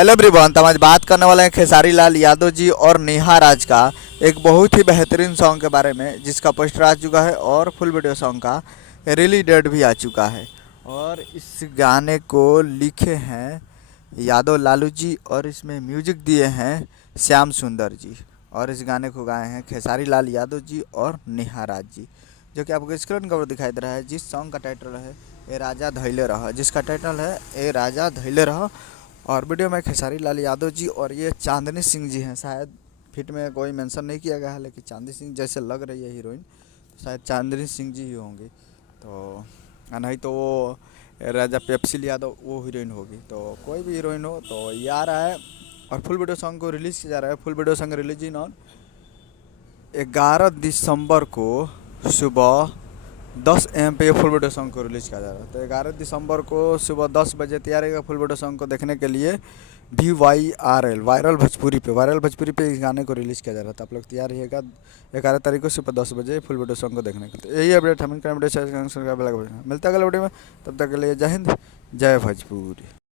Hello everyone, तो हम आज बात करने वाले हैं खेसारी लाल यादव जी और नेहा राज का एक बहुत ही बेहतरीन सॉन्ग के बारे में, जिसका पोस्टर आ चुका है और फुल वीडियो सॉन्ग का रिलीज डेट भी आ चुका है। और इस गाने को लिखे हैं यादव लालू जी और इसमें म्यूजिक दिए हैं श्याम सुंदर जी। और इस गाने को गाए हैं खेसारी लाल यादव जी और नेहा राज जी, जो कि आपको स्क्रीन कवर दिखाई दे रहा है। जिस सॉन्ग का टाइटल है ए राजा धैले रह, जिसका टाइटल है ए राजा धैले रह। और वीडियो में खेसारी लाल यादव जी और ये चांदनी सिंह जी हैं। शायद फिट में कोई मेंशन नहीं किया गया है, लेकिन चांदनी सिंह जैसे लग रही है हीरोइन, तो शायद चांदनी सिंह जी ही होंगी। तो नहीं तो वो राजा पेप्सिल यादव वो हीरोइन होगी। तो कोई भी हीरोइन हो तो ये आ रहा है और फुल वीडियो सॉन्ग को रिलीज़ किया जा रहा है। Full video song release in on 11 दिसंबर को सुबह 10 AM पे ये फुल वीडियो सॉन्ग को रिलीज़ किया जा रहा है। तो 11 दिसंबर को सुबह 10 बजे तैयार रहेगा फुल वीडियो सॉन्ग को देखने के लिए। VYRL वायरल भोजपुरी पे इस गाने को रिलीज़ किया जा रहा था। आप लोग तैयार रहिएगा 11 तारीख को सुबह 10 बजे फुल वीडियो सॉन्ग को देखने के लिए। यही अपडेट हम मिलता है अगले वीडियो में। तब तक के लिए जय हिंद, जय भोजपुरी।